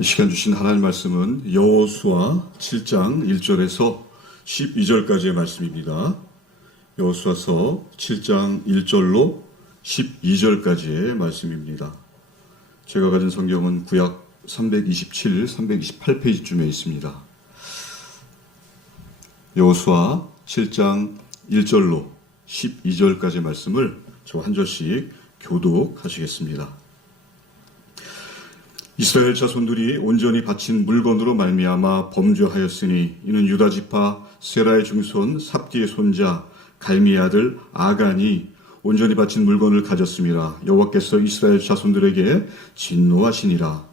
이 시간 주신 하나님 말씀은 여호수아 7장 1절에서 12절까지의 말씀입니다. 여호수아서 7장 1절로 12절까지의 말씀입니다. 제가 가진 성경은 구약 327, 328페이지쯤에 있습니다. 여호수아 7장 1절로 12절까지의 말씀을 저 한 절씩 교독하시겠습니다. 이스라엘 자손들이 온전히 바친 물건으로 말미암아 범죄하였으니 이는 유다 지파 세라의 중손 삽디의 손자 갈미의 아들 아간이 온전히 바친 물건을 가졌습니다. 여호와께서 이스라엘 자손들에게 진노하시니라.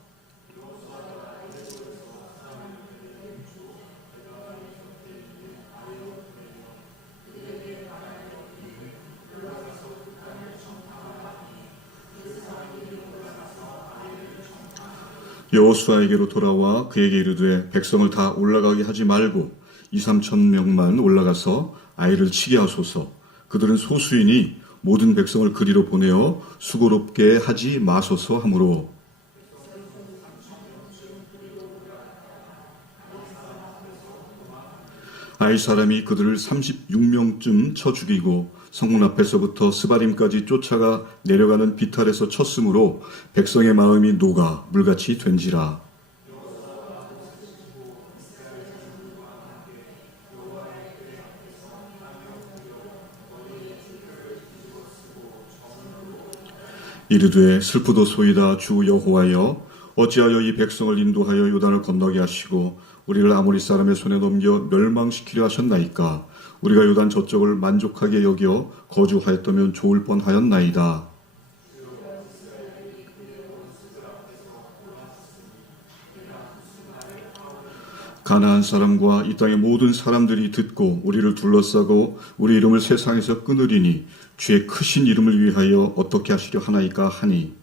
여호수아에게로 돌아와 그에게 이르되 백성을 다 올라가게 하지 말고 2-3천 명만 올라가서 아이를 치게 하소서. 그들은 소수이니 모든 백성을 그리로 보내어 수고롭게 하지 마소서 하므로 아이 사람이 그들을 36명쯤 쳐 죽이고 성문 앞에서부터 스바림까지 쫓아가 내려가는 비탈에서 쳤으므로 백성의 마음이 녹아 물같이 된지라. 이르되 슬프도소이다 주 여호와여 어찌하여 이 백성을 인도하여 요단을 건너게 하시고 우리를 아모리 사람의 손에 넘겨 멸망시키려 하셨나이까. 우리가 요단 저쪽을 만족하게 여겨 거주하였다면 좋을 뻔하였나이다. 가나안 사람과 이 땅의 모든 사람들이 듣고 우리를 둘러싸고 우리 이름을 세상에서 끊으리니 주의 크신 이름을 위하여 어떻게 하시려 하나이까 하니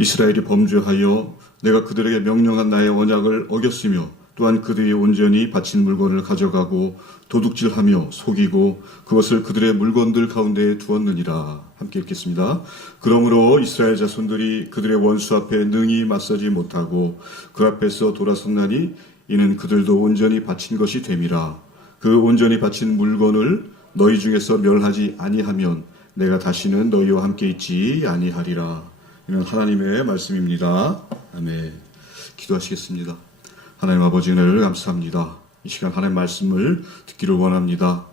이스라엘이 범죄하여 내가 그들에게 명령한 나의 언약을 어겼으며 또한 그들이 온전히 바친 물건을 가져가고 도둑질하며 속이고 그것을 그들의 물건들 가운데에 두었느니라. 함께 읽겠습니다. 그러므로 이스라엘 자손들이 그들의 원수 앞에 능히 맞서지 못하고 그 앞에서 돌아섰나니 이는 그들도 온전히 바친 것이 됨이라. 그 온전히 바친 물건을 너희 중에서 멸하지 아니하면 내가 다시는 너희와 함께 있지 아니하리라. 이는 하나님의 말씀입니다. 아멘. 기도하시겠습니다. 하나님 아버지 은혜를 감사합니다. 이 시간 하나님의 말씀을 듣기를 원합니다.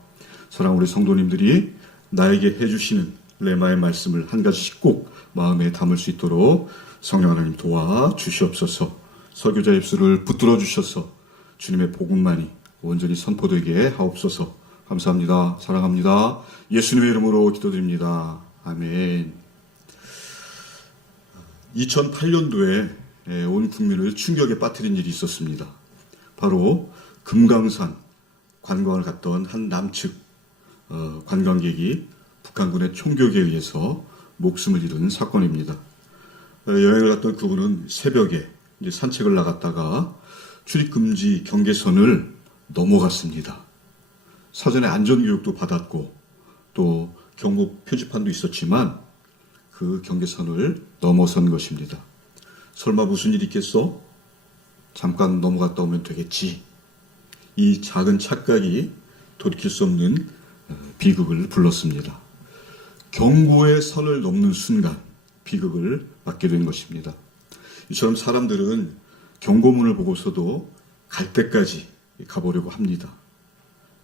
사랑하는 우리 성도님들이 나에게 해주시는 레마의 말씀을 한 가지씩 꼭 마음에 담을 수 있도록 성령 하나님 도와주시옵소서. 설교자 입술을 붙들어 주셔서 주님의 복음만이 온전히 선포되게 하옵소서. 감사합니다. 사랑합니다. 예수님의 이름으로 기도드립니다. 아멘. 2008년도에 온 국민을 충격에 빠뜨린 일이 있었습니다. 바로 금강산 관광을 갔던 한 남측 관광객이 북한군의 총격에 의해서 목숨을 잃은 사건입니다. 여행을 갔던 그분은 새벽에 이제 산책을 나갔다가 출입금지 경계선을 넘어갔습니다. 사전에 안전교육도 받았고 또 경고 표지판도 있었지만 그 경계선을 넘어선 것입니다. 설마 무슨 일이 있겠어? 잠깐 넘어갔다 오면 되겠지. 이 작은 착각이 돌이킬 수 없는 비극을 불렀습니다. 경고의 선을 넘는 순간 비극을 맞게 된 것입니다. 이처럼 사람들은 경고문을 보고서도 갈 때까지 가보려고 합니다.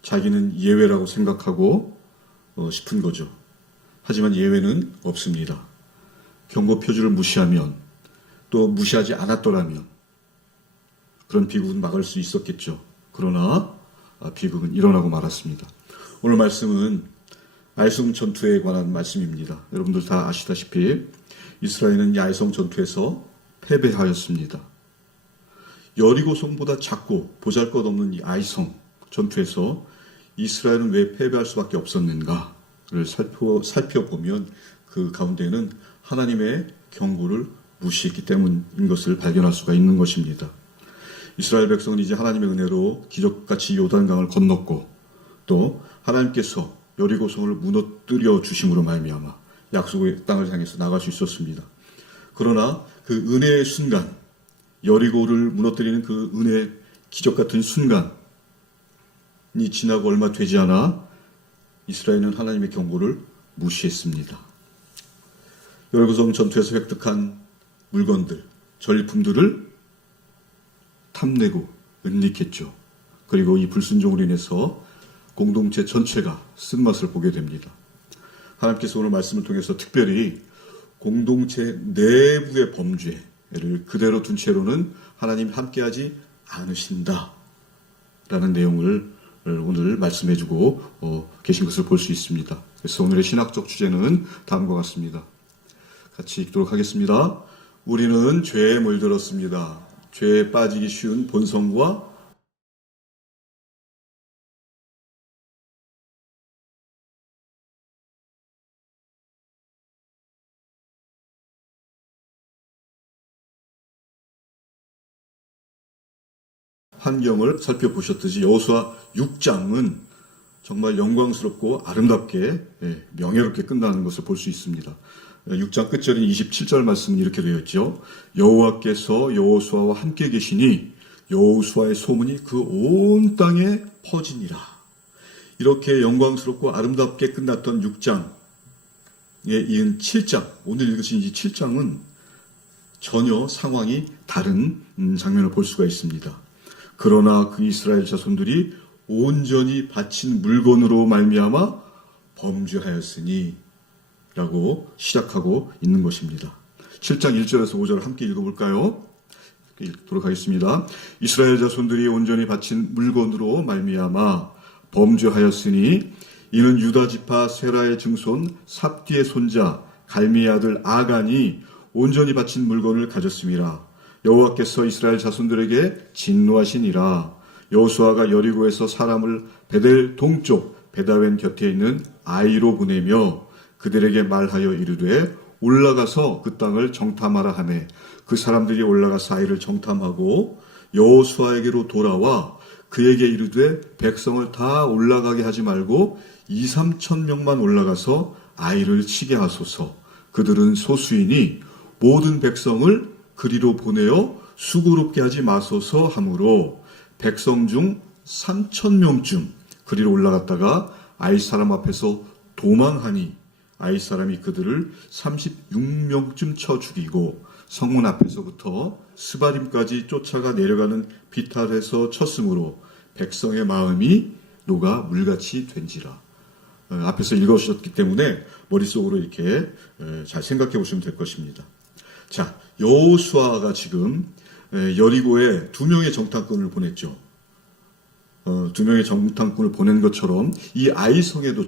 자기는 예외라고 생각하고 싶은 거죠. 하지만 예외는 없습니다. 경고 표지를 무시하면 또 무시하지 않았더라면 그런 비극은 막을 수 있었겠죠. 그러나 비극은 일어나고 말았습니다. 오늘 말씀은 아이성 전투에 관한 말씀입니다. 여러분들 다 아시다시피 이스라엘은 야이성 전투에서 패배하였습니다. 여리고성보다 작고 보잘것없는 이 아이성 전투에서 이스라엘은 왜 패배할 수밖에 없었는가를 살펴보면 그 가운데는 하나님의 경고를 무시했기 때문인 것을 발견할 수가 있는 것입니다. 이스라엘 백성은 이제 하나님의 은혜로 기적같이 요단강을 건넜고 또 하나님께서 여리고성을 무너뜨려 주심으로 말미암아 약속의 땅을 향해서 나갈 수 있었습니다. 그러나 그 은혜의 순간, 여리고를 무너뜨리는 그 은혜의 기적 같은 순간이 지나고 얼마 되지 않아 이스라엘은 하나님의 경고를 무시했습니다. 여리고성 전투에서 획득한 물건들, 전리품들을 탐내고 은닉했죠. 그리고 이 불순종으로 인해서 공동체 전체가 쓴맛을 보게 됩니다. 하나님께서 오늘 말씀을 통해서 특별히 공동체 내부의 범죄를 그대로 둔 채로는 하나님 함께하지 않으신다 라는 내용을 오늘 말씀해주고 계신 것을 볼 수 있습니다. 그래서 오늘의 신학적 주제는 다음과 같습니다. 같이 읽도록 하겠습니다. 우리는 죄에 물들었습니다. 죄에 빠지기 쉬운 본성과 환경을 살펴보셨듯이 여호수아 6장은 정말 영광스럽고 아름답게 명예롭게 끝나는 것을 볼 수 있습니다. 6장 끝절인 27절 말씀은 이렇게 되어 있죠. 여호와께서 여호수아와 함께 계시니 여호수아의 소문이 그 온 땅에 퍼지니라. 이렇게 영광스럽고 아름답게 끝났던 6장에 이은 7장, 오늘 읽으신 이 7장은 전혀 상황이 다른 장면을 볼 수가 있습니다. 그러나 그 이스라엘 자손들이 온전히 바친 물건으로 말미암아 범죄하였으니 라고 시작하고 있는 것입니다. 7장 1절에서 5절을 함께 읽어볼까요? 읽도록 하겠습니다. 이스라엘 자손들이 온전히 바친 물건으로 말미암아 범죄하였으니 이는 유다 지파 세라의 증손 삽디의 손자 갈미의 아들 아간이 온전히 바친 물건을 가졌음이라. 여호와께서 이스라엘 자손들에게 진노하시니라. 여호수아가 여리고에서 사람을 베델 동쪽 베다웬 곁에 있는 아이로 보내며 그들에게 말하여 이르되 올라가서 그 땅을 정탐하라 하매 그 사람들이 올라가서 아이를 정탐하고 여호수아에게로 돌아와 그에게 이르되 백성을 다 올라가게 하지 말고 2-3천 명만 올라가서 아이를 치게 하소서. 그들은 소수이니 모든 백성을 그리로 보내어 수고롭게 하지 마소서 하므로 백성 중 3천 명쯤 그리로 올라갔다가 아이 사람 앞에서 도망하니 아이 사람이 그들을 36명쯤 쳐 죽이고 성문 앞에서부터 스바림까지 쫓아가 내려가는 비탈에서 쳤으므로 백성의 마음이 녹아 물같이 된지라. 앞에서 읽으셨기 때문에 머릿속으로 이렇게 잘 생각해 보시면 될 것입니다. 자, 여호수아가 지금 여리고에 2명의 정탐꾼을 보냈죠. 2명의 정탐꾼을 보낸 것처럼 이 아이성에도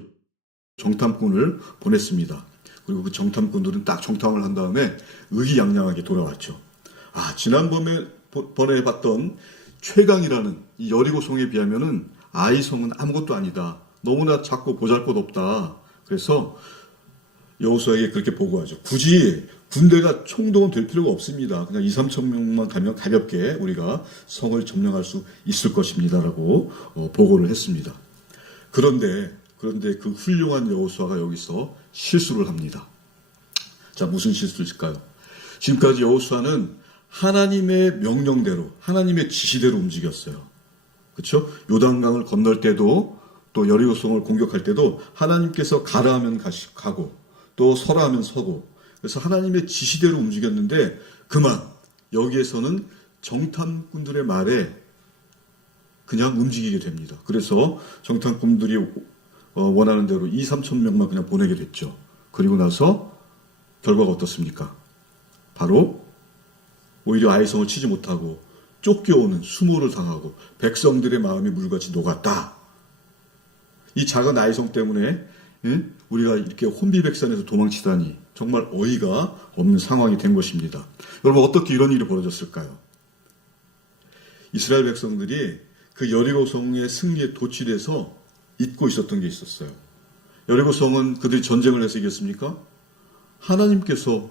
정탐꾼을 보냈습니다. 그리고 그 정탐꾼들은 딱 정탐을 한 다음에 의기양양하게 돌아왔죠. 지난번에 봤던 최강이라는 이 여리고성에 비하면은 아이성은 아무것도 아니다. 너무나 작고 보잘것없다. 그래서 여호수아에게 그렇게 보고하죠. 굳이 군대가 총동원 될 필요가 없습니다. 그냥 2-3천 명만 가면 가볍게 우리가 성을 점령할 수 있을 것입니다라고 보고를 했습니다. 그런데 그 훌륭한 여호수아가 여기서 실수를 합니다. 자, 무슨 실수일까요? 지금까지 여호수아는 하나님의 명령대로, 하나님의 지시대로 움직였어요. 그렇죠? 요단강을 건널 때도 또 여리고성을 공격할 때도 하나님께서 가라 하면 가고 또 서라 하면 서고 그래서 하나님의 지시대로 움직였는데 그만 여기에서는 정탐꾼들의 말에 그냥 움직이게 됩니다. 그래서 정탐꾼들이 원하는 대로 2-3천 명만 그냥 보내게 됐죠. 그리고 나서 결과가 어떻습니까? 바로 오히려 아이성을 치지 못하고 쫓겨오는 수모를 당하고 백성들의 마음이 물같이 녹았다. 이 작은 아이성 때문에 우리가 이렇게 혼비백산에서 도망치다니 정말 어이가 없는 상황이 된 것입니다. 여러분 어떻게 이런 일이 벌어졌을까요? 이스라엘 백성들이 그 여리고성의 승리에 도취돼서 잊고 있었던 게 있었어요. 여리고성은 그들이 전쟁을 해서 이겼습니까? 하나님께서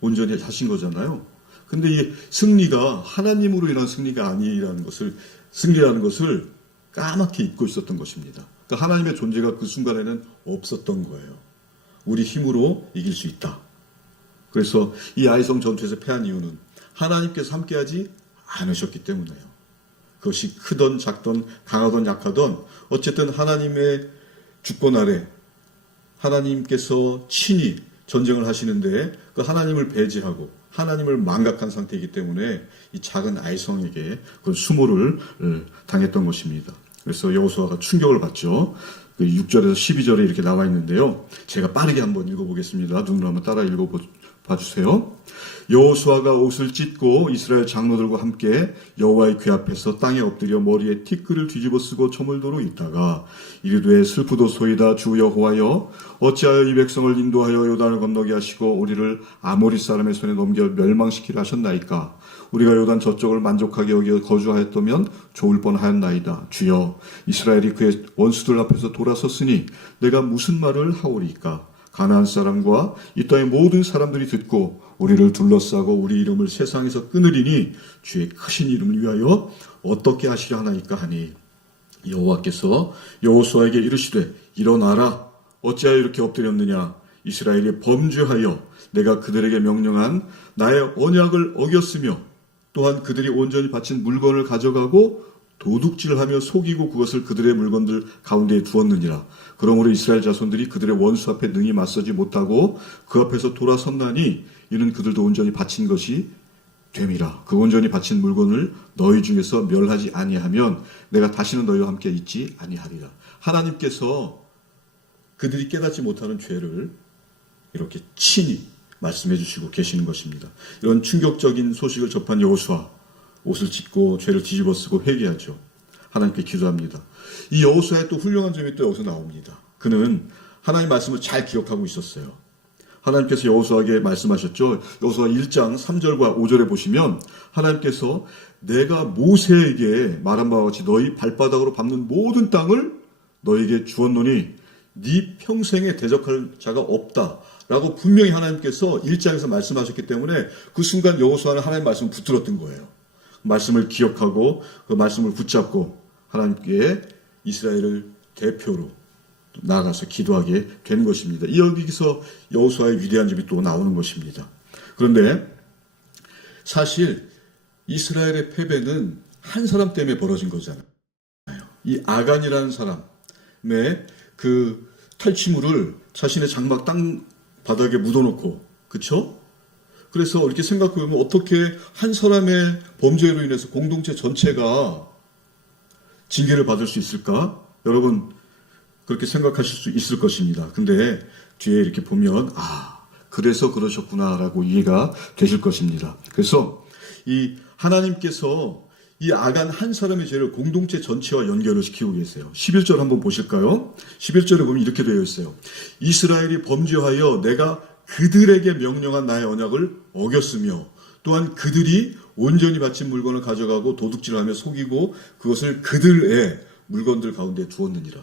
온전히 하신 거잖아요. 근데 이 승리가 하나님으로 인한 승리가 아니라는 것을, 승리라는 것을 까맣게 잊고 있었던 것입니다. 그러니까 하나님의 존재가 그 순간에는 없었던 거예요. 우리 힘으로 이길 수 있다. 그래서 이 아이성 전투에서 패한 이유는 하나님께서 함께하지 않으셨기 때문이에요. 그것이 크던 작던 강하던 약하던 어쨌든 하나님의 주권 아래 하나님께서 친히 전쟁을 하시는데 그 하나님을 배제하고 하나님을 망각한 상태이기 때문에 이 작은 아이성에게 그 수모를 당했던 것입니다. 그래서 여호수아가 충격을 받죠. 6절에서 12절에 이렇게 나와 있는데요. 제가 빠르게 한번 읽어보겠습니다. 눈으로 한번 따라 읽어봐주세요. 여호수아가 옷을 찢고 이스라엘 장로들과 함께 여호와의 궤 앞에서 땅에 엎드려 머리에 티끌을 뒤집어 쓰고 저물도록 있다가 이르되 슬프도소이다 주 여호와여 어찌하여 이 백성을 인도하여 요단을 건너게 하시고 우리를 아모리 사람의 손에 넘겨 멸망시키려 하셨나이까. 우리가 요단 저쪽을 만족하게 여겨 거주하였다면 좋을 뻔하였나이다. 주여 이스라엘이 그의 원수들 앞에서 돌아섰으니 내가 무슨 말을 하오리까. 가나안 사람과 이 땅의 모든 사람들이 듣고 우리를 둘러싸고 우리 이름을 세상에서 끊으리니 주의 크신 이름을 위하여 어떻게 하시려 하나이까 하니 여호와께서 여호수아에게 이르시되 일어나라. 어찌하여 이렇게 엎드렸느냐. 이스라엘이 범죄하여 내가 그들에게 명령한 나의 언약을 어겼으며 또한 그들이 온전히 바친 물건을 가져가고 도둑질하며 속이고 그것을 그들의 물건들 가운데에 두었느니라. 그러므로 이스라엘 자손들이 그들의 원수 앞에 능히 맞서지 못하고 그 앞에서 돌아섰나니 이는 그들도 온전히 바친 것이 됨이라. 그 온전히 바친 물건을 너희 중에서 멸하지 아니하면 내가 다시는 너희와 함께 있지 아니하리라. 하나님께서 그들이 깨닫지 못하는 죄를 이렇게 친히 말씀해 주시고 계시는 것입니다. 이런 충격적인 소식을 접한 여호수아 옷을 찢고 죄를 뒤집어 쓰고 회개하죠. 하나님께 기도합니다. 이 여호수아의 또 훌륭한 점이 또 여기서 나옵니다. 그는 하나님 말씀을 잘 기억하고 있었어요. 하나님께서 여호수아에게 말씀하셨죠. 여호수아 1장 3절과 5절에 보시면 하나님께서 내가 모세에게 말한 바와 같이 너희 발바닥으로 밟는 모든 땅을 너에게 주었노니 네 평생에 대적할 자가 없다 라고 분명히 하나님께서 1장에서 말씀하셨기 때문에 그 순간 여호수아는 하나님 말씀을 붙들었던 거예요. 말씀을 기억하고 그 말씀을 붙잡고 하나님께 이스라엘을 대표로 나아가서 기도하게 된 것입니다. 여기서 여호수아의 위대한 점이 또 나오는 것입니다. 그런데 사실 이스라엘의 패배는 한 사람 때문에 벌어진 거잖아요. 이 아간이라는 사람의 그 탈취물을 자신의 장막 땅 바닥에 묻어놓고, 그쵸? 그래서 이렇게 생각해보면 어떻게 한 사람의 범죄로 인해서 공동체 전체가 징계를 받을 수 있을까? 여러분 그렇게 생각하실 수 있을 것입니다. 근데 뒤에 이렇게 보면 그래서 그러셨구나라고 이해가 되실 것입니다. 그래서 이 하나님께서 이 아간 한 사람의 죄를 공동체 전체와 연결을 시키고 계세요. 11절 한번 보실까요? 11절에 보면 이렇게 되어 있어요. 이스라엘이 범죄하여 내가 그들에게 명령한 나의 언약을 어겼으며 또한 그들이 온전히 바친 물건을 가져가고 도둑질하며 속이고 그것을 그들의 물건들 가운데 두었느니라.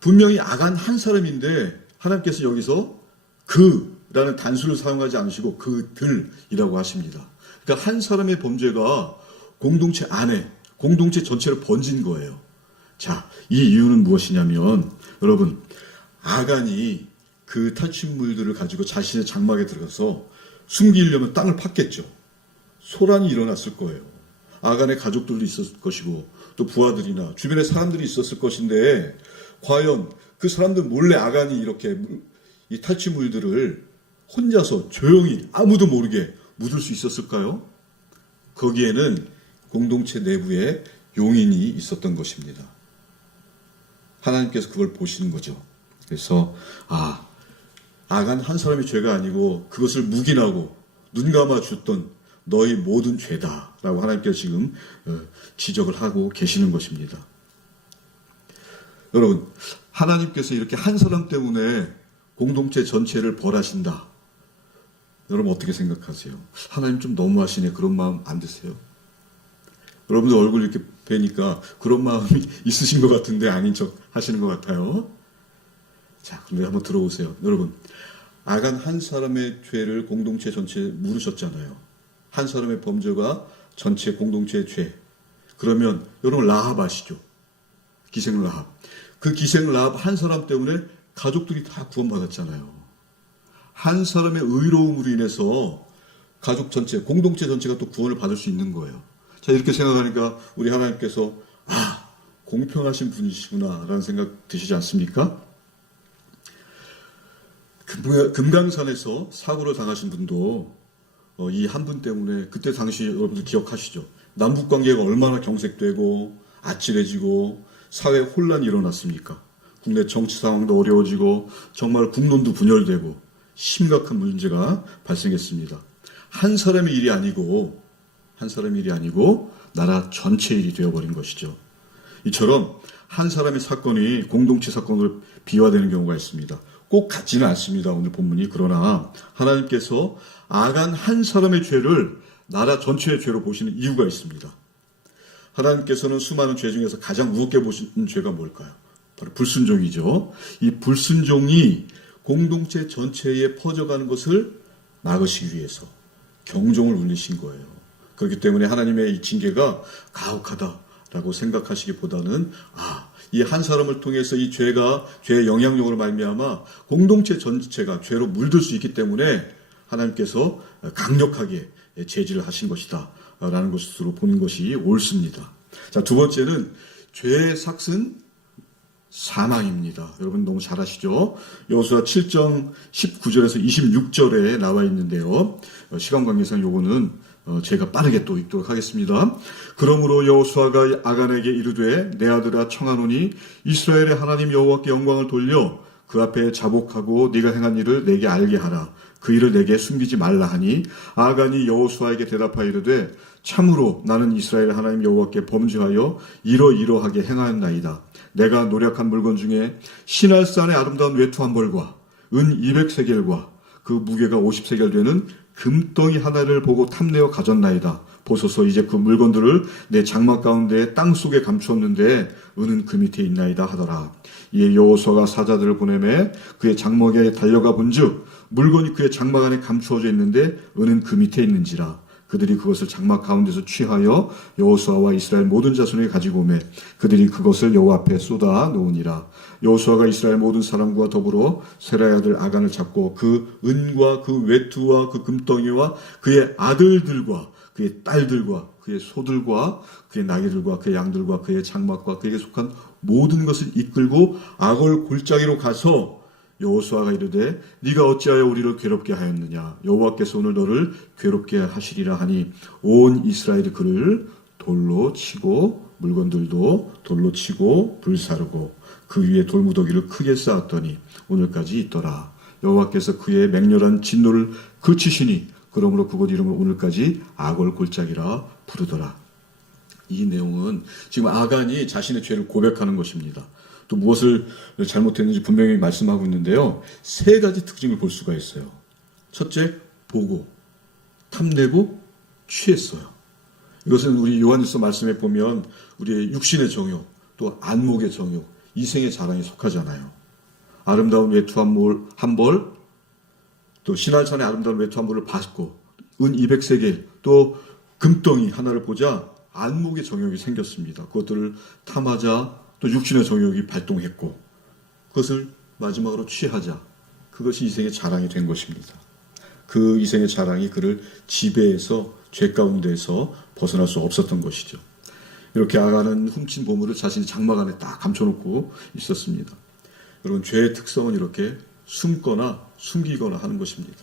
분명히 아간 한 사람인데 하나님께서 여기서 그라는 단수를 사용하지 않으시고 그들이라고 하십니다. 그러니까 한 사람의 범죄가 공동체 안에 공동체 전체를 번진 거예요. 자, 이 이유는 무엇이냐면 여러분 아간이 그 탈취물들을 가지고 자신의 장막에 들어가서 숨기려면 땅을 팠겠죠. 소란이 일어났을 거예요. 아간의 가족들도 있었을 것이고 또 부하들이나 주변에 사람들이 있었을 것인데 과연 그 사람들 몰래 아간이 이렇게 이 탈취물들을 혼자서 조용히 아무도 모르게 묻을 수 있었을까요? 거기에는 공동체 내부에 용인이 있었던 것입니다. 하나님께서 그걸 보시는 거죠. 그래서 아간 한 사람의 죄가 아니고 그것을 묵인하고 눈 감아 줬던 너희 모든 죄다라고 하나님께서 지금 지적을 하고 계시는 것입니다. 여러분 하나님께서 이렇게 한 사람 때문에 공동체 전체를 벌하신다. 여러분 어떻게 생각하세요? 하나님 좀 너무하시네 그런 마음 안 드세요? 여러분들 얼굴 이렇게 뵈니까 그런 마음이 있으신 것 같은데 아닌 척 하시는 것 같아요. 자, 그런데 한번 들어보세요. 여러분 아간 한 사람의 죄를 공동체 전체에 물으셨잖아요. 한 사람의 범죄가 전체 공동체의 죄. 그러면 여러분 라합 아시죠? 기생 라합. 그 기생 라합 한 사람 때문에 가족들이 다 구원받았잖아요. 한 사람의 의로움으로 인해서 가족 전체, 공동체 전체가 또 구원을 받을 수 있는 거예요. 자, 이렇게 생각하니까 우리 하나님께서 공평하신 분이시구나 라는 생각 드시지 않습니까? 금강산에서 사고를 당하신 분도 이 한 분 때문에 그때 당시 여러분들 기억하시죠? 남북 관계가 얼마나 경색되고 아찔해지고 사회 혼란이 일어났습니까? 국내 정치 상황도 어려워지고 정말 국론도 분열되고 심각한 문제가 발생했습니다. 한 사람의 일이 아니고 나라 전체 일이 되어버린 것이죠. 이처럼 한 사람의 사건이 공동체 사건으로 비화되는 경우가 있습니다. 꼭 같지는 않습니다. 오늘 본문이. 그러나 하나님께서 아간 한 사람의 죄를 나라 전체의 죄로 보시는 이유가 있습니다. 하나님께서는 수많은 죄 중에서 가장 무겁게 보시는 죄가 뭘까요? 바로 불순종이죠. 이 불순종이 공동체 전체에 퍼져가는 것을 막으시기 위해서 경종을 울리신 거예요. 그렇기 때문에 하나님의 이 징계가 가혹하다라고 생각하시기보다는 이 한 사람을 통해서 이 죄의 영향력으로 말미암아 공동체 전체가 죄로 물들 수 있기 때문에 하나님께서 강력하게 제지를 하신 것이다 라는 것으로 보는 것이 옳습니다. 자, 두 번째는 죄의 삭은 사망입니다. 여러분 너무 잘 아시죠? 여호수아 7장 19절에서 26절에 나와 있는데요. 시간 관계상 요거는 제가 빠르게 또 읽도록 하겠습니다. 그러므로 여호수아가 아간에게 이르되 내 아들아 청하노니 이스라엘의 하나님 여호와께 영광을 돌려 그 앞에 자복하고 네가 행한 일을 내게 알게 하라. 그 일을 내게 숨기지 말라 하니 아간이 여호수아에게 대답하여 이르되 참으로 나는 이스라엘 하나님 여호와께 범죄하여 이러이러하게 행하였나이다. 내가 노력한 물건 중에 시날산의 아름다운 외투 한 벌과 은 200세겔과 그 무게가 50세겔 되는 금덩이 하나를 보고 탐내어 가졌나이다. 보소서 이제 그 물건들을 내 장막 가운데 땅속에 감추었는데 은은 그 밑에 있나이다 하더라. 이에 여호수아가 사자들을 보내매 그의 장막에 달려가 본즉 물건이 그의 장막 안에 감추어져 있는데 은은 그 밑에 있는지라. 그들이 그것을 장막 가운데서 취하여 여호수아와 이스라엘 모든 자손에게 가지고 오매 그들이 그것을 여호와 앞에 쏟아 놓으니라. 여호수아가 이스라엘 모든 사람과 더불어 세라의 아들 아간을 잡고 그 은과 그 외투와 그 금덩이와 그의 아들들과 그의 딸들과 그의 소들과 그의 나귀들과 그의 양들과 그의 장막과 그에게 속한 모든 것을 이끌고 아골 골짜기로 가서 여호수아가 이르되 네가 어찌하여 우리를 괴롭게 하였느냐. 여호와께서 오늘 너를 괴롭게 하시리라 하니 온 이스라엘이 그를 돌로 치고 물건들도 돌로 치고 불사르고 그 위에 돌무더기를 크게 쌓았더니 오늘까지 있더라. 여호와께서 그의 맹렬한 진노를 그치시니 그러므로 그곳 이름을 오늘까지 아골 골짜기라 부르더라. 이 내용은 지금 아간이 자신의 죄를 고백하는 것입니다. 또 무엇을 잘못했는지 분명히 말씀하고 있는데요. 세 가지 특징을 볼 수가 있어요. 첫째, 보고, 탐내고, 취했어요. 이것은 우리 요한일서 말씀에 보면 우리의 육신의 정욕, 또 안목의 정욕, 이생의 자랑에 속하잖아요. 아름다운 외투 한 벌, 또 신할산의 아름다운 외투 한 벌을 받고 은 200세겔, 또 금덩이 하나를 보자 안목의 정욕이 생겼습니다. 그것들을 탐하자 또 육신의 정욕이 발동했고 그것을 마지막으로 취하자. 그것이 이생의 자랑이 된 것입니다. 그 이생의 자랑이 그를 지배해서 죄 가운데에서 벗어날 수 없었던 것이죠. 이렇게 아간은 훔친 보물을 자신의 장막 안에 딱 감춰놓고 있었습니다. 여러분, 죄의 특성은 이렇게 숨거나 숨기거나 하는 것입니다.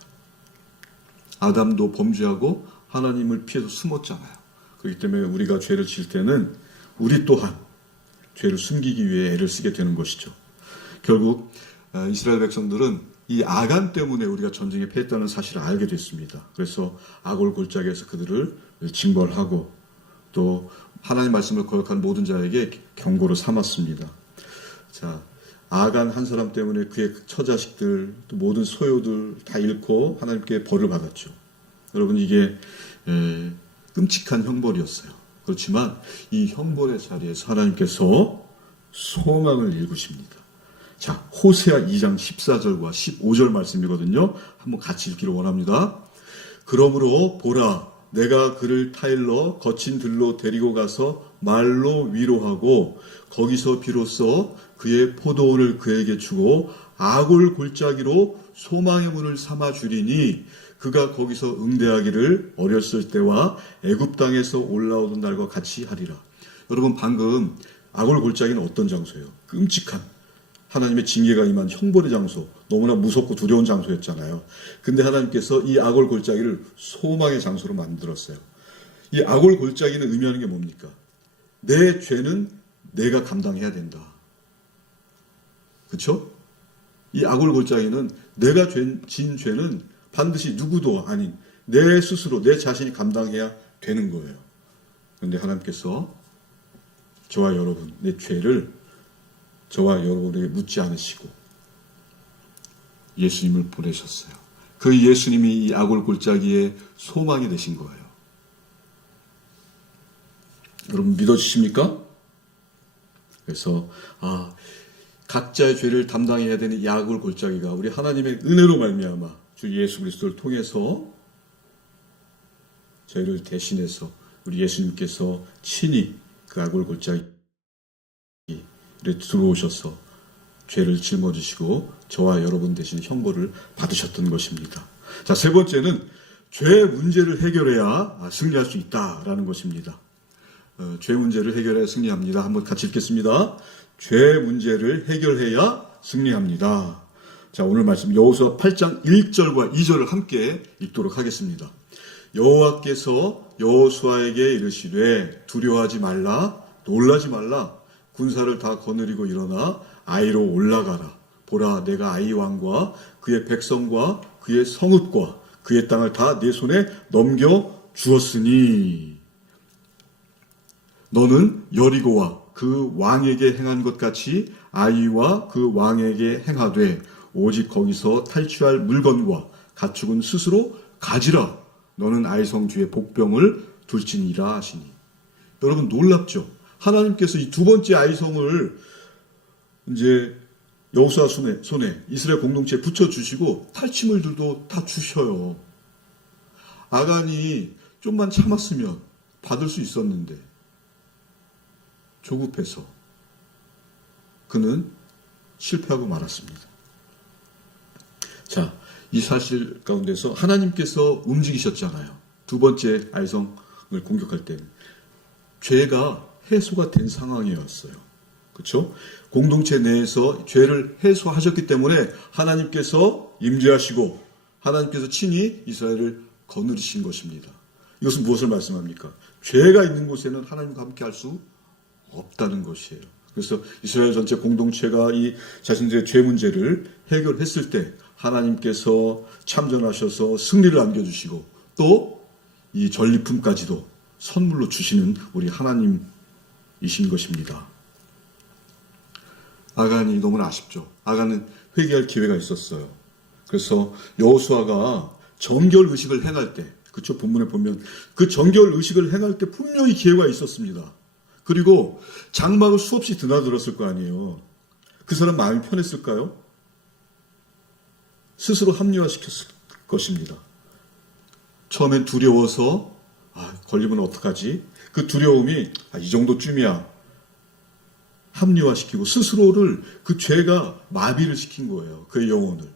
아담도 범죄하고 하나님을 피해서 숨었잖아요. 그렇기 때문에 우리가 죄를 지을 때는 우리 또한 죄를 숨기기 위해 애를 쓰게 되는 것이죠. 결국 이스라엘 백성들은 이 아간 때문에 우리가 전쟁에 패했다는 사실을 알게 됐습니다. 그래서 아골 골짜기에서 그들을 징벌하고 또 하나님 말씀을 거역한 모든 자에게 경고를 삼았습니다. 자, 아간 한 사람 때문에 그의 처자식들 또 모든 소유들 다 잃고 하나님께 벌을 받았죠. 여러분, 이게 끔찍한 형벌이었어요. 그렇지만 이 형벌의 자리에서 하나님께서 소망을 일구십니다. 자, 호세아 2장 14절과 15절 말씀이거든요. 한번 같이 읽기를 원합니다. 그러므로 보라, 내가 그를 타일러 거친 들로 데리고 가서 말로 위로하고 거기서 비로소 그의 포도원을 그에게 주고 악을 골짜기로 소망의 문을 삼아 주리니 그가 거기서 응대하기를 어렸을 때와 애굽 땅에서 올라오던 날과 같이 하리라. 여러분, 방금 악을 골짜기는 어떤 장소예요? 끔찍한 하나님의 징계가 임한 형벌의 장소, 너무나 무섭고 두려운 장소였잖아요. 근데 하나님께서 이 악을 골짜기를 소망의 장소로 만들었어요. 이 악을 골짜기는 의미하는 게 뭡니까? 내 죄는 내가 감당해야 된다. 그렇죠? 이 악을 골짜기는 내가 진 죄는 반드시 누구도 아닌 내 스스로, 내 자신이 감당해야 되는 거예요. 그런데 하나님께서 저와 여러분, 내 죄를 저와 여러분에게 묻지 않으시고 예수님을 보내셨어요. 그 예수님이 이 악을 골짜기에 소망이 되신 거예요. 여러분 믿어지십니까? 그래서 각자의 죄를 담당해야 되는 이 악을 골짜기가 우리 하나님의 은혜로 말미암아 주 예수 그리스도를 통해서 저희를 대신해서 우리 예수님께서 친히 그 악을 골짜기에 들어오셔서 죄를 짊어지시고 저와 여러분 대신 형벌을 받으셨던 것입니다. 자, 세 번째는 죄 문제를 해결해야 승리할 수 있다라는 것입니다. 죄 문제를 해결해야 승리합니다. 한번 같이 읽겠습니다. 죄 문제를 해결해야 승리합니다. 자, 오늘 말씀 여호수아 8장 1절과 2절을 함께 읽도록 하겠습니다. 여호와께서 여호수아에게 이르시되 두려워하지 말라, 놀라지 말라. 군사를 다 거느리고 일어나 아이로 올라가라. 보라, 내가 아이 왕과 그의 백성과 그의 성읍과 그의 땅을 다 내 손에 넘겨 주었으니 너는 여리고와 그 왕에게 행한 것 같이 아이와 그 왕에게 행하되 오직 거기서 탈취할 물건과 가축은 스스로 가지라. 너는 아이성 뒤에 복병을 둘지니라 하시니. 여러분 놀랍죠? 하나님께서 이 두 번째 아이성을 이제 여호수아 손에 이스라엘 공동체에 붙여주시고 탈취물들도 다 주셔요. 아간이 좀만 참았으면 받을 수 있었는데 조급해서 그는 실패하고 말았습니다. 자, 이 사실 가운데서 하나님께서 움직이셨잖아요. 두 번째 아이성을 공격할 때는 죄가 해소가 된 상황이었어요. 그렇죠? 공동체 내에서 죄를 해소하셨기 때문에 하나님께서 임재하시고 하나님께서 친히 이스라엘을 거느리신 것입니다. 이것은 무엇을 말씀합니까? 죄가 있는 곳에는 하나님과 함께 할 수 없다는 것이에요. 그래서 이스라엘 전체 공동체가 이 자신들의 죄 문제를 해결했을 때 하나님께서 참전하셔서 승리를 안겨주시고 또 이 전리품까지도 선물로 주시는 우리 하나님이신 것입니다. 아간이 너무나 아쉽죠. 아간은 회개할 기회가 있었어요. 그래서 여호수아가 정결 의식을 행할 때, 그쵸? 본문에 보면 그 정결 의식을 행할 때 분명히 기회가 있었습니다. 그리고 장막을 수없이 드나들었을 거 아니에요. 그 사람 마음이 편했을까요? 스스로 합리화시켰을 것입니다. 처음엔 두려워서 걸리면 어떡하지? 그 두려움이 이 정도쯤이야. 합리화시키고 스스로를 그 죄가 마비를 시킨 거예요. 그의 영혼을.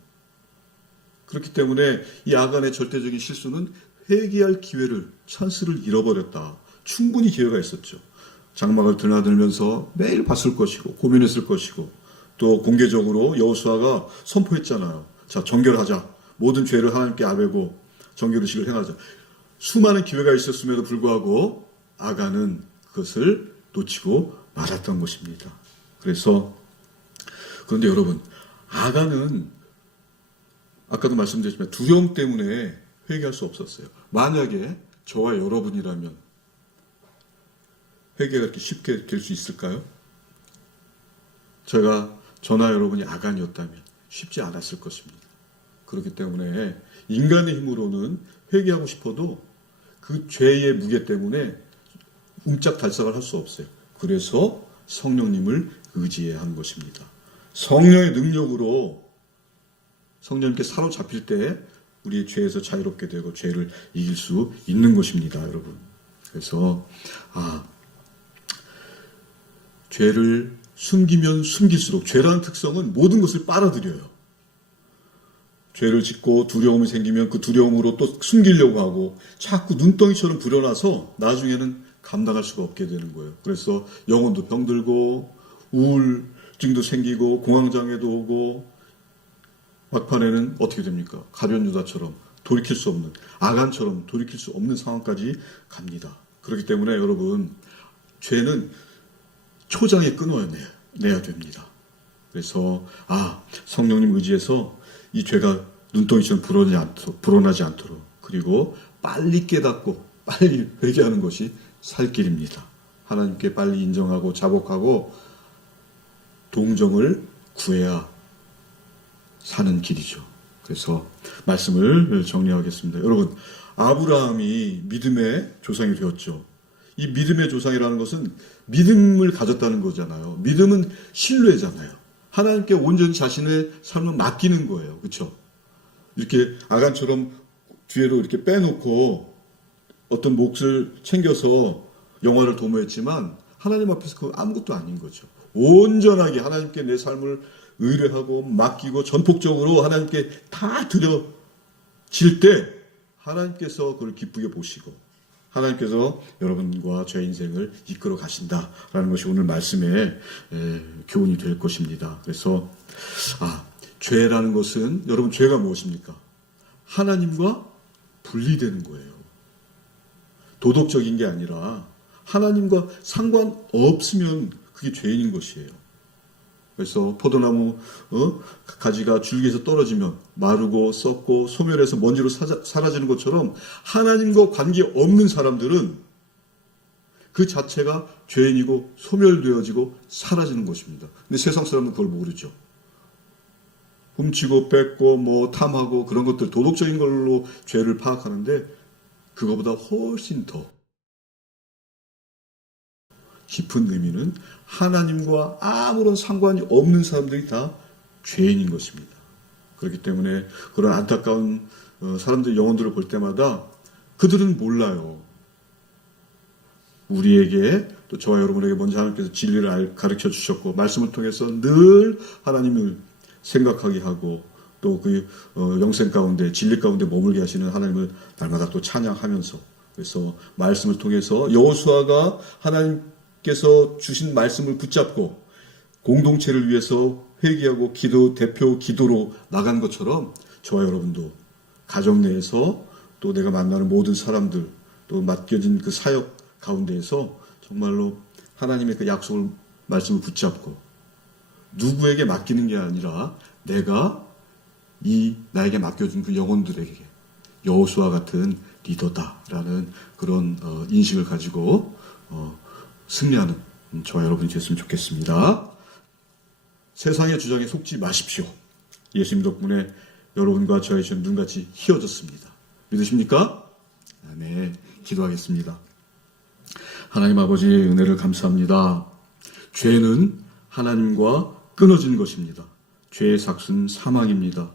그렇기 때문에 이 아간의 절대적인 실수는 회개할 기회를, 찬스를 잃어버렸다. 충분히 기회가 있었죠. 장막을 드나들면서 매일 봤을 것이고 고민했을 것이고 또 공개적으로 여호수아가 선포했잖아요. 자, 정결하자. 모든 죄를 하나님께 아뢰고 정결의식을 행하자. 수많은 기회가 있었음에도 불구하고 아간은 그것을 놓치고 말았던 것입니다. 그런데 여러분, 아간은 아까도 말씀드렸지만 두려움 때문에 회개할 수 없었어요. 만약에 저와 여러분이라면 회개가 이렇게 쉽게 될 수 있을까요? 저나 여러분이 아간이었다면 쉽지 않았을 것입니다. 그렇기 때문에 인간의 힘으로는 회개하고 싶어도 그 죄의 무게 때문에 옴짝달싹을 할 수 없어요. 그래서 성령님을 의지해야 하는 것입니다. 성령의 능력으로 성령님께 사로잡힐 때 우리의 죄에서 자유롭게 되고 죄를 이길 수 있는 것입니다, 여러분. 그래서 죄를 숨기면 숨길수록 죄라는 특성은 모든 것을 빨아들여요. 죄를 짓고 두려움이 생기면 그 두려움으로 또 숨기려고 하고 자꾸 눈덩이처럼 불어나서 나중에는 감당할 수가 없게 되는 거예요. 그래서 영혼도 병들고 우울증도 생기고 공황장애도 오고 막판에는 어떻게 됩니까? 가룟 유다처럼 돌이킬 수 없는, 아간처럼 돌이킬 수 없는 상황까지 갑니다. 그렇기 때문에 여러분, 죄는 초장에 끊어내야 됩니다. 그래서 성령님 의지해서 이 죄가 눈덩이처럼 불어나지 않도록, 그리고 빨리 깨닫고 빨리 회개하는 것이 살 길입니다. 하나님께 빨리 인정하고 자복하고 동정을 구해야 사는 길이죠. 그래서 말씀을 정리하겠습니다. 여러분, 아브라함이 믿음의 조상이 되었죠. 이 믿음의 조상이라는 것은 믿음을 가졌다는 거잖아요. 믿음은 신뢰잖아요. 하나님께 온전히 자신의 삶을 맡기는 거예요. 그렇죠? 이렇게 아간처럼 뒤로 이렇게 빼놓고 어떤 몫을 챙겨서 영화를 도모했지만 하나님 앞에서 그거 아무것도 아닌 거죠. 온전하게 하나님께 내 삶을 의뢰하고 맡기고 전폭적으로 하나님께 다 드려질 때 하나님께서 그걸 기쁘게 보시고 하나님께서 여러분과 제 인생을 이끌어 가신다라는 것이 오늘 말씀의 교훈이 될 것입니다. 그래서 죄라는 것은, 여러분, 죄가 무엇입니까? 하나님과 분리되는 거예요. 도덕적인 게 아니라 하나님과 상관없으면 그게 죄인인 것이에요. 그래서 포도나무 가지가 줄기에서 떨어지면 마르고 썩고 소멸해서 먼지로 사라지는 것처럼 하나님과 관계없는 사람들은 그 자체가 죄인이고 소멸되어지고 사라지는 것입니다. 근데 세상 사람은 그걸 모르죠. 훔치고 뺏고 탐하고 그런 것들, 도덕적인 걸로 죄를 파악하는데 그거보다 훨씬 더 깊은 의미는 하나님과 아무런 상관이 없는 사람들이 다 죄인인 것입니다. 그렇기 때문에 그런 안타까운 사람들의 영혼들을 볼 때마다 그들은 몰라요. 우리에게, 또 저와 여러분에게 먼저 하나님께서 진리를 가르쳐 주셨고 말씀을 통해서 늘 하나님을 생각하게 하고 또 그 영생 가운데, 진리 가운데 머물게 하시는 하나님을 날마다 또 찬양하면서, 그래서 말씀을 통해서 여호수아가 하나님께서 주신 말씀을 붙잡고 공동체를 위해서 회개하고 대표 기도로 나간 것처럼 저와 여러분도 가정 내에서 또 내가 만나는 모든 사람들, 또 맡겨진 그 사역 가운데에서 정말로 하나님의 그 약속을, 말씀을 붙잡고 누구에게 맡기는 게 아니라 내가 나에게 맡겨진 그 영혼들에게 여호수아 같은 리더다라는 그런 인식을 가지고 승리하는 저와 여러분이 됐으면 좋겠습니다. 세상의 주장에 속지 마십시오. 예수님 덕분에 여러분과 저의 죄는 눈같이 희어졌습니다. 믿으십니까? 네, 기도하겠습니다. 하나님 아버지의 은혜를 감사합니다. 죄는 하나님과 끊어진 것입니다. 죄의 삭은 사망입니다.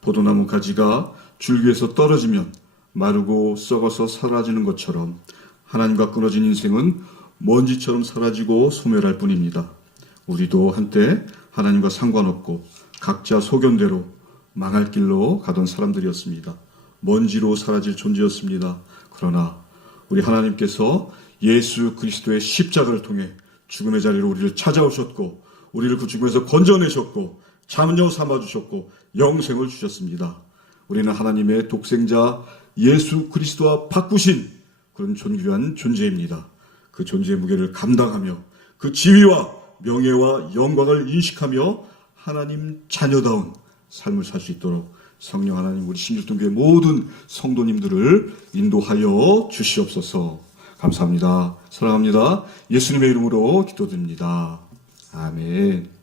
포도나무 가지가 줄기에서 떨어지면 마르고 썩어서 사라지는 것처럼 하나님과 끊어진 인생은 먼지처럼 사라지고 소멸할 뿐입니다. 우리도 한때 하나님과 상관없고 각자 소견대로 망할 길로 가던 사람들이었습니다. 먼지로 사라질 존재였습니다. 그러나 우리 하나님께서 예수 그리스도의 십자가를 통해 죽음의 자리로 우리를 찾아오셨고 우리를 그 죽음에서 건져내셨고 자녀 삼아주셨고 영생을 주셨습니다. 우리는 하나님의 독생자 예수 그리스도와 바꾸신 그런 존귀한 존재입니다. 그 존재의 무게를 감당하며 그 지위와 명예와 영광을 인식하며 하나님 자녀다운 삶을 살 수 있도록 성령 하나님, 우리 신길동교회 모든 성도님들을 인도하여 주시옵소서. 감사합니다. 사랑합니다. 예수님의 이름으로 기도드립니다. 아멘.